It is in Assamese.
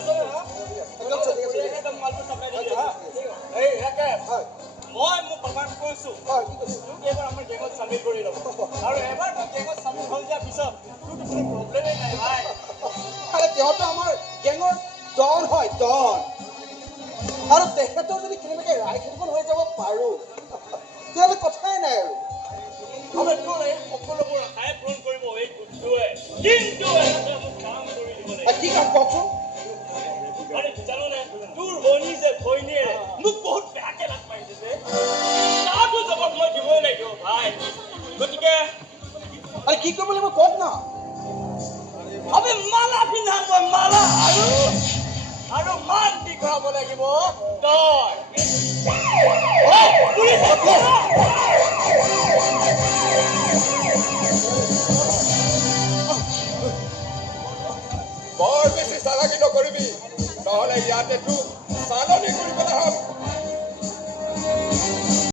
আছো না একদম মালটো চাপাই দিবি হা এই একে মই মোক পাপাক কৈছো তোক এবাৰ আমাৰ গেঙত চামিল কৰি ল'ব আৰু এবাৰ তই গেঙত চামিল হৈ যোৱাৰ পিছত তোৰ কোনো প্ৰব্লেমেই নাই ভাই আৰে তেওঁতো আমাৰ গেঙৰ ডন হয় ডন আৰু তেখেতৰ যদি কেনেবাকৈ ৰাইট হেডখন হৈ যাব পাৰোঁ তেতিয়াহ'লে কথাই নাই আৰু আমাৰ তোৰ এই সকলোবোৰ আশাই পূৰণ কৰিব এই গোটটোৱে কিন্তু এটা মোক কাম কৰি দিব লাগিব কি কাম কওকচোন আরে জানোনে তোর ভনী যে ভইনিয়ে মোক বহুত বেয়াকে লাগ পাইছে যে তাতো জবাব মই দিবই লাগিব ভাই গতিকে আরে কি কৰিব লাগিব কওক না আবে মালা পিন্ধাব মালা আৰু মান দি কৰাব লাগিব তই পুলিচ বৰ বেছি চালাকি নকৰিবি নহ'লে ইয়াতে তোক চালনি